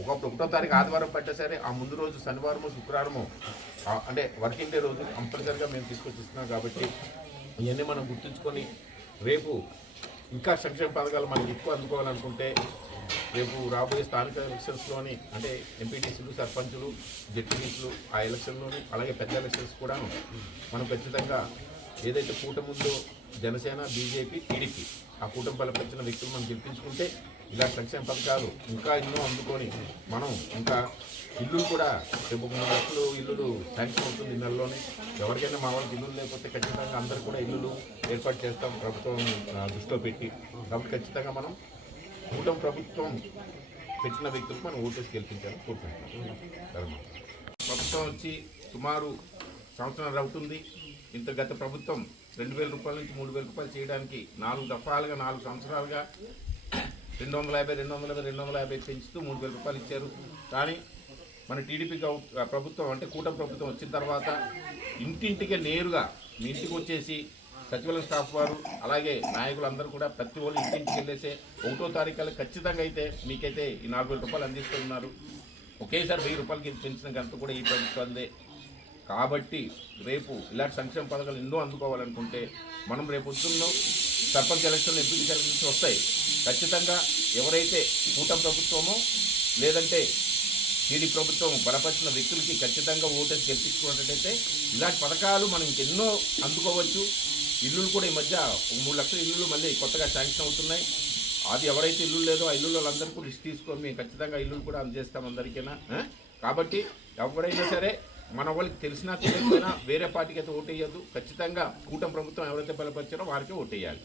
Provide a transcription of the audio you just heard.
ఒకప్పుడు ఒకటో తారీఖు ఆదివారం పట్టే సరే ఆ ముందు రోజు శనివారము శుక్రవారము అంటే వర్కింగ్ డే రోజు కంపల్సరిగా మేము తీసుకొచ్చి ఇస్తున్నాం కాబట్టి ఇవన్నీ మనం గుర్తుంచుకొని రేపు ఇంకా సంక్షేమ పథకాలు మనం ఎక్కువ అందుకోవాలనుకుంటే రేపు రాబోయే స్థానిక ఎలక్షన్స్లోని అంటే ఎంపీటీసీలు సర్పంచులు జెడ్పీటీసీలు ఆ ఎలక్షన్లోని అలాగే పెద్ద ఎలక్షన్స్ కూడా మనం ఖచ్చితంగా ఏదైతే కూటమి ఉందో జనసేన బీజేపీ టీడీపీ. ఆ కూటమి బలపరిచిన వ్యక్తులు మనం గెలిపించుకుంటే ఇలా సంక్షేమ పథకాలు ఇంకా ఎన్నో అందుకొని మనం ఇంకా ఇల్లు కూడా రేపు మూడు లక్షలు ఇల్లులు శాంక్షన్ అవుతుంది నెలలోనే. ఎవరికైనా మా వాళ్ళకి ఇల్లు లేకపోతే ఖచ్చితంగా అందరు కూడా ఇల్లులు ఏర్పాటు చేస్తాం ప్రభుత్వం దృష్టిలో పెట్టి. కాబట్టి ఖచ్చితంగా మనం కూటమి ప్రభుత్వం పెట్టిన వ్యక్తులకు మనం ఓటేసి గెలిపించాలని కోరుకుంటున్నాం. ప్రభుత్వం వచ్చి సుమారు సంవత్సరాలు అవుతుంది. ఇంత గత ప్రభుత్వం రెండు వేల రూపాయల నుంచి మూడు వేల రూపాయలు చేయడానికి నాలుగు దఫాలుగా నాలుగు సంవత్సరాలుగా రెండు వందల యాభై రెండు వందల యాభై రెండు వందల యాభై పెంచుతూ మూడు వేల రూపాయలు ఇచ్చారు. కానీ మన టీడీపీ ప్రభుత్వం అంటే కూటమి ప్రభుత్వం వచ్చిన తర్వాత ఇంటింటికి నేరుగా మీ ఇంటికి వచ్చేసి సచివాలయం స్టాఫ్ వారు అలాగే నాయకులందరూ కూడా ప్రతి ఒళ్ళు ఇంటింటికి వెళ్ళేసే ఒకటో తారీఖు ఖచ్చితంగా అయితే మీకైతే ఈ నాలుగు వేల రూపాయలు అందిస్తున్నారు ఒకేసారి వెయ్యి రూపాయలకి పెంచిన గంట కూడా ఈ ప్రభుత్వందే కాబట్టి రేపు ఇలాంటి సంక్షేమ పథకాలు ఎన్నో అందుకోవాలనుకుంటే మనం రేపు వస్తున్నాం సర్పంచ్ ఎలక్షన్లు ఎంపీ ఎలక్షన్స్ వస్తాయి. ఖచ్చితంగా ఎవరైతే కూటమి ప్రభుత్వమో లేదంటే టీడీ ప్రభుత్వం బలపరిచిన వ్యక్తులకి ఖచ్చితంగా ఓటేసి గెలిపించుకున్నట్టయితే ఇలాంటి పథకాలు మనం ఇంకెన్నో అందుకోవచ్చు. ఇల్లులు కూడా ఈ మధ్య మూడు లక్షల ఇల్లులు మళ్ళీ కొత్తగా శాంక్షన్ అవుతున్నాయి. అది ఎవరైతే ఇల్లు లేదో ఆ ఇల్లు వాళ్ళందరికీ లిస్ట్ తీసుకొని మేము ఖచ్చితంగా ఇల్లులు కూడా అందజేస్తాం అందరికైనా? కాబట్టి ఎవరైనా సరే మన వాళ్ళకి తెలిసినా తెలియకపోయినా వేరే పార్టీకి అయితే ఓటేయద్దు. ఖచ్చితంగా కూటమి ప్రభుత్వం ఎవరైతే బలపరిచారో వారికి ఓటేయాలి.